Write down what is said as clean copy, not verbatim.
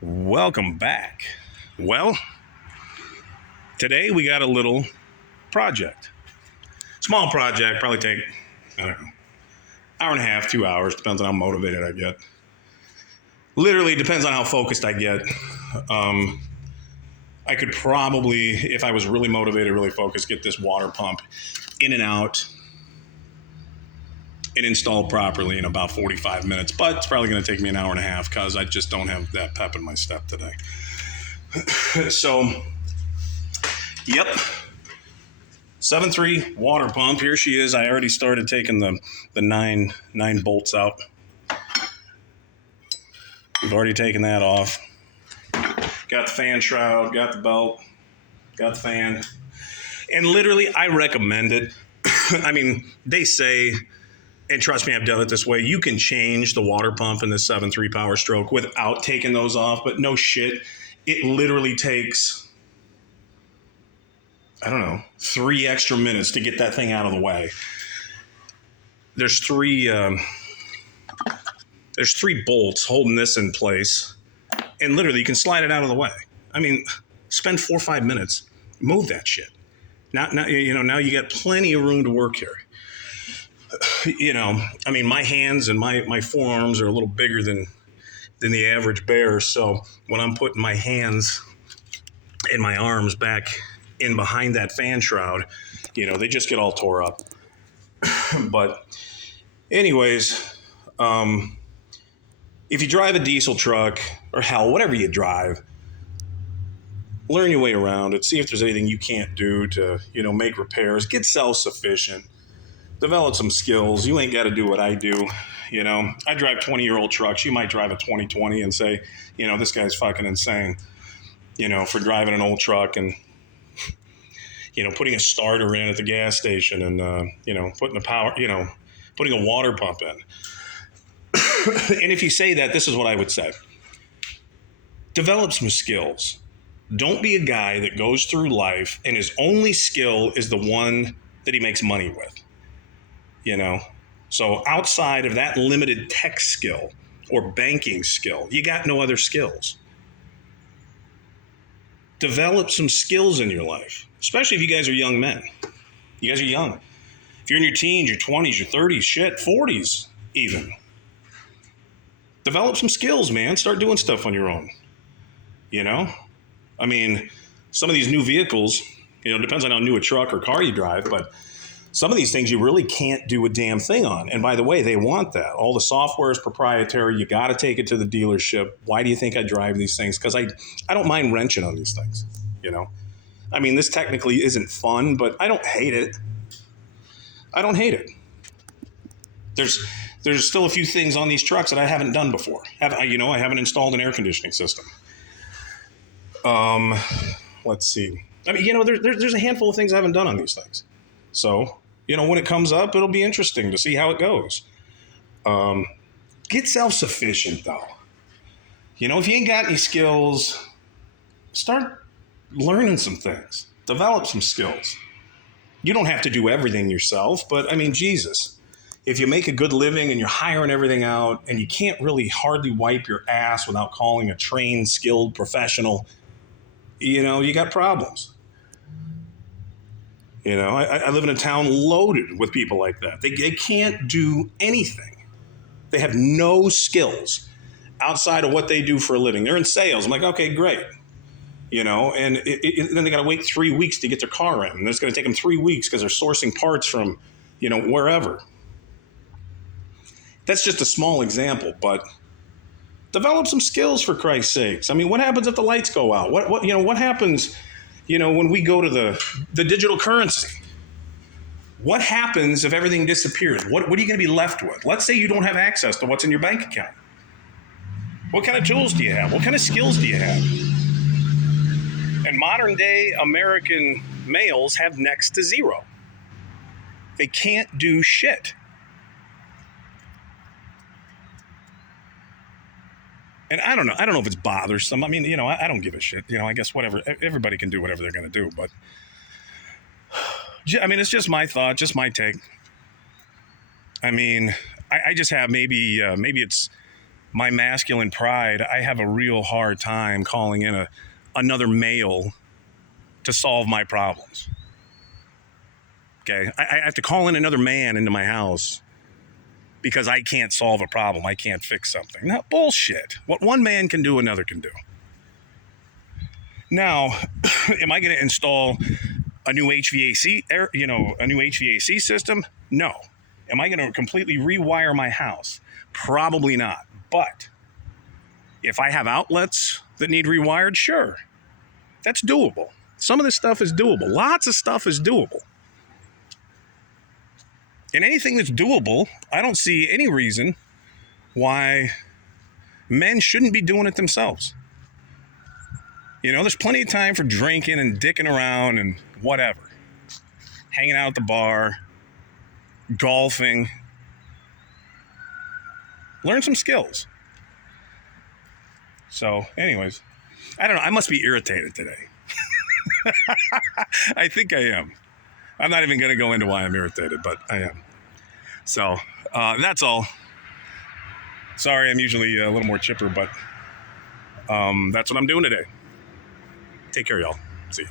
Welcome back. Well, today we got a little project. Small project, probably take, I don't know, hour and a half, 2 hours, depends on how motivated I get. Literally depends on how focused I get. I could probably, if I was really motivated, really focused, get this water pump in and out and installed properly in about 45 minutes. But it's probably going to take me an hour and a half because I just don't have that pep in my step today. So, yep. 7.3 water pump. Here she is. I already started taking the nine bolts out. We've already taken that off. Got the fan shroud, got the belt, got the fan. And literally, I recommend it. I mean, they say, and trust me, I've done it this way, you can change the water pump in the 7.3 Power Stroke without taking those off, but no shit. It literally takes, I don't know, 3 extra minutes to get that thing out of the way. There's three bolts holding this in place, and literally you can slide it out of the way. I mean, spend 4 or 5 minutes, move that shit. Now you got plenty of room to work here. I mean, my hands and my forearms are a little bigger than the average bear, so when I'm putting my hands and my arms back in behind that fan shroud, they just get all tore up. But anyways, if you drive a diesel truck, or hell, whatever you drive, learn your way around it. See if there's anything you can't do to, make repairs. Get self-sufficient. Develop some skills. You ain't got to do what I do. I drive 20-year-old trucks. You might drive a 2020 and say, this guy's fucking insane, for driving an old truck and, putting a starter in at the gas station and, putting a water pump in. And if you say that, this is what I would say. Develop some skills. Don't be a guy that goes through life and his only skill is the one that he makes money with. So outside of that limited tech skill or banking skill, you got no other skills. Develop some skills in your life, especially if you guys are young men. You guys are young. If you're in your teens, your 20s, your 30s, shit, 40s even. Develop some skills, man. Start doing stuff on your own. I mean, some of these new vehicles, depends on how new a truck or car you drive, but some of these things you really can't do a damn thing on. And by the way, they want that. All the software is proprietary. You got to take it to the dealership. Why do you think I drive these things? Because I don't mind wrenching on these things, I mean, this technically isn't fun, but I don't hate it. There's still a few things on these trucks that I haven't done before. I haven't installed an air conditioning system. Let's see. I mean, there's a handful of things I haven't done on these things. So, when it comes up, it'll be interesting to see how it goes. Get self-sufficient, though. If you ain't got any skills, start learning some things. Develop some skills. You don't have to do everything yourself, but, I mean, Jesus. If you make a good living and you're hiring everything out and you can't really hardly wipe your ass without calling a trained, skilled professional, you got problems. I live in a town loaded with people like that. They can't do anything. They have no skills outside of what they do for a living. They're in sales. I'm like, okay, great. And then they got to wait 3 weeks to get their car in. And it's going to take them 3 weeks because they're sourcing parts from, wherever. That's just a small example, but develop some skills for Christ's sakes. I mean, what happens if the lights go out? What happens, when we go to the digital currency? What happens if everything disappears? What are you going to be left with? Let's say you don't have access to what's in your bank account. What kind of tools do you have? What kind of skills do you have? And modern day American males have next to zero. They can't do shit. And I don't know if it's bothersome. I mean, I don't give a shit. I guess whatever, everybody can do whatever they're going to do. But, I mean, it's just my thought, just my take. I mean, I just have maybe it's my masculine pride, I have a real hard time calling in another male to solve my problems. Okay, I have to call in another man into my house because I can't solve a problem. I can't fix something. No, bullshit. What one man can do, another can do. Now, am I going to install a new HVAC, a new HVAC system? No. Am I going to completely rewire my house? Probably not. But if I have outlets that need rewired, sure. That's doable. Some of this stuff is doable. Lots of stuff is doable. And anything that's doable, I don't see any reason why men shouldn't be doing it themselves. There's plenty of time for drinking and dicking around and whatever. Hanging out at the bar, golfing. Learn some skills. So, anyways, I don't know. I must be irritated today. I think I am. I'm not even going to go into why I'm irritated, but I am. So, that's all. Sorry, I'm usually a little more chipper, but that's what I'm doing today. Take care, y'all. See you.